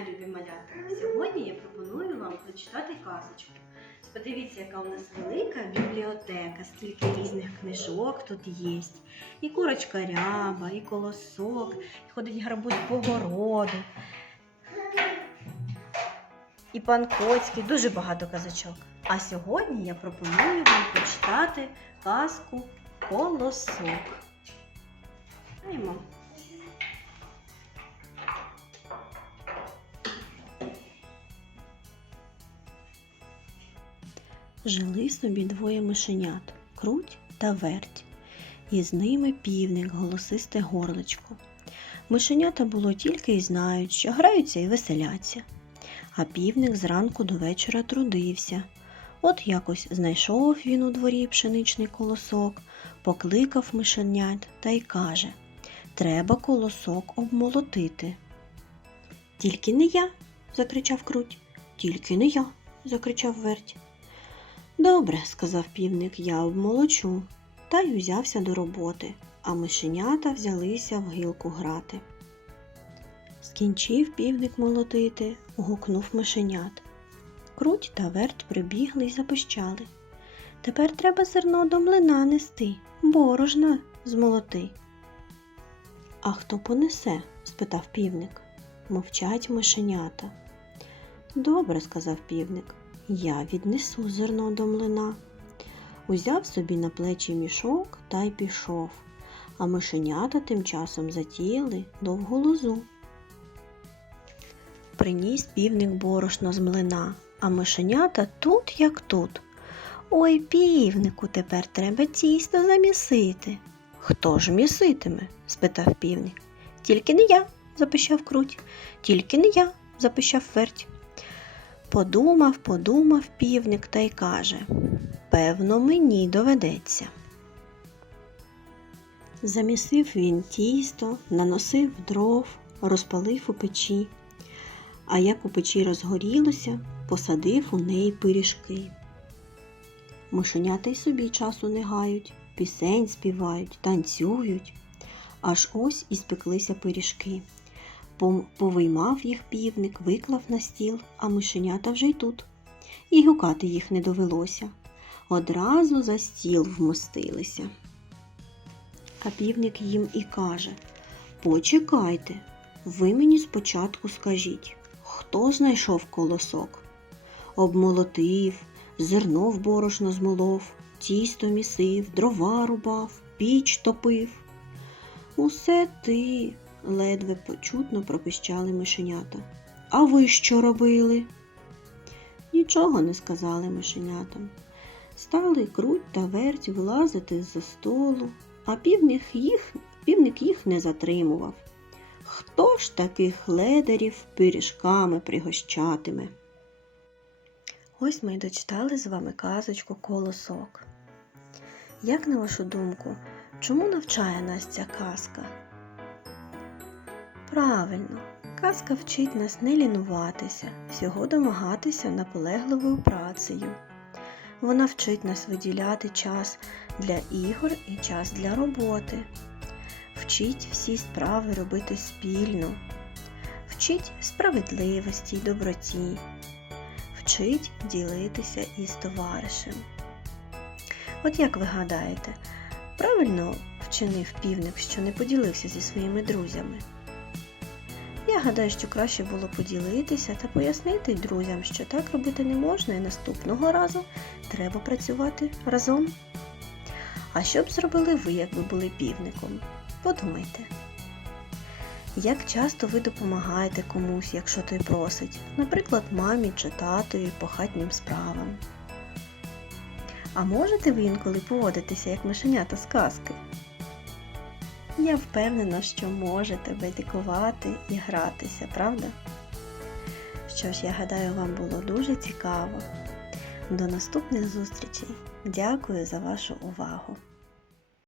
любі малята! Сьогодні я пропоную вам прочитати казочку. Подивіться, яка у нас велика бібліотека, скільки різних книжок тут є. І курочка ряба, і колосок, і ходить гарбуз по городу. І пан Коцький, дуже багато казочок. А сьогодні я пропоную вам прочитати казку Колосок. Ходімо. Жили собі двоє мишенят круть та верть, і з ними півник, голосисте горличко. Мишенята було тільки й знають, що граються і веселяться. А півник зранку до вечора трудився. От якось знайшов він у дворі пшеничний колосок, покликав мишенят та й каже Треба колосок обмолотити. Тільки не я. закричав круть. Тільки не я. закричав верть. Добре, сказав півник, я обмолочу. Та й узявся до роботи, а мишенята взялися в гілку грати. Скінчив півник молотити, гукнув мишенят. Круть та верть прибігли й запищали. Тепер треба зерно до млина нести, борошна змолоти. А хто понесе? спитав півник. Мовчать мишенята. Добре, сказав півник, я віднесу зерно до млина. Узяв собі на плечі мішок та й пішов, а мишенята тим часом затіяли довгу лозу. Приніс півник борошно з млина, а мишенята тут як тут. Ой, півнику, тепер треба тісто замісити. Хто ж міситиме? спитав півник. Тільки не я, запищав круть. Тільки не я, запищав верть. Подумав, подумав півник та й каже Певно, мені доведеться. Замісив він тісто, наносив дров, розпалив у печі, а як у печі розгорілося, посадив у неї пиріжки. Мишенята й собі часу не гають, пісень співають, танцюють. Аж ось і спеклися пиріжки. Повиймав їх півник, виклав на стіл, а мишенята вже й тут. І гукати їх не довелося. Одразу за стіл вмостилися. А півник їм і каже Почекайте, ви мені спочатку скажіть, хто знайшов колосок? Обмолотив, зерно в борошно змолов, тісто місив, дрова рубав, піч топив. Усе ти, ледве почутно пропищали мишенята. А ви що робили? Нічого не сказали мишенятам. Стали круть та верть вилазити з-за столу, а півник їх, півник їх не затримував. Хто ж таких ледарів пиріжками пригощатиме? Ось ми й дочитали з вами казочку Колосок. Як на вашу думку, чому навчає нас ця казка? Правильно, казка вчить нас не лінуватися, всього домагатися наполегливою працею. Вона вчить нас виділяти час для ігор і час для роботи, вчить всі справи робити спільно, вчить справедливості й доброті, вчить ділитися із товаришем. От як ви гадаєте, правильно вчинив півник, що не поділився зі своїми друзями? Я гадаю, що краще було поділитися та пояснити друзям, що так робити не можна і наступного разу треба працювати разом. А що б зробили ви, якби були півником? Подумайте. Як часто ви допомагаєте комусь, якщо той просить, наприклад, мамі чи татові по хатнім справам? А можете ви інколи поводитися як мишенята з казки? Я впевнена, що можете байдикувати і гратися, правда? Що ж, я гадаю, вам було дуже цікаво. До наступних зустрічей. Дякую за вашу увагу!